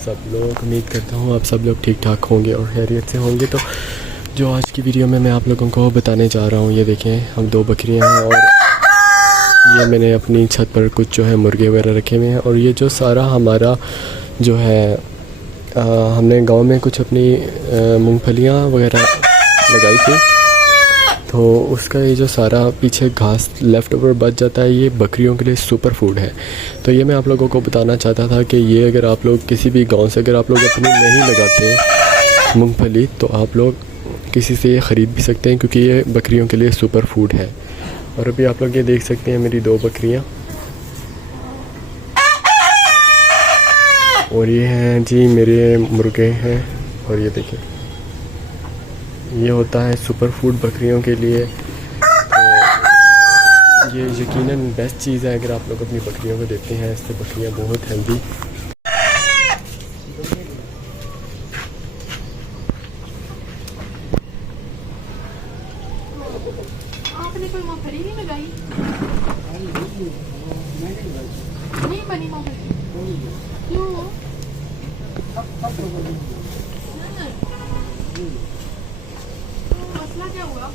सब लोग? उम्मीद करता हूँ आप सब लोग ठीक ठाक होंगे और खैरियत से होंगे। तो जो आज की वीडियो में मैं आप लोगों को बताने जा रहा हूँ, ये देखें, हम 2 बकरियाँ हैं और ये मैंने अपनी छत पर कुछ जो है मुर्गे वगैरह रखे हुए हैं। और ये जो सारा हमारा जो है हमने गांव में कुछ अपनी मूंगफलियाँ वगैरह लगाई थी, तो उसका ये जो सारा पीछे घास लेफ़्ट ओवर बच जाता है, ये बकरियों के लिए सुपर फूड है। तो ये मैं आप लोगों को बताना चाहता था कि ये अगर आप लोग किसी भी गांव से अगर आप लोग अपनी नहीं लगाते मूंगफली, तो आप लोग किसी से ये ख़रीद भी सकते हैं, क्योंकि ये बकरियों के लिए सुपर फूड है। और अभी आप लोग ये देख सकते हैं मेरी 2 बकरियां, और ये हैं जी मेरे मुर्गे हैं। और ये देखिए, ये होता है सुपर फूड बकरियों के लिए। तो ये यकीनन बेस्ट चीज़ है अगर आप लोग अपनी बकरियों को देते हैं। इससे बकरियां बहुत हेल्दी। आपने कोई मूंगफली नहीं लगाई? नहीं बनी मूंगफली। क्यों? मसला क्या हुआ?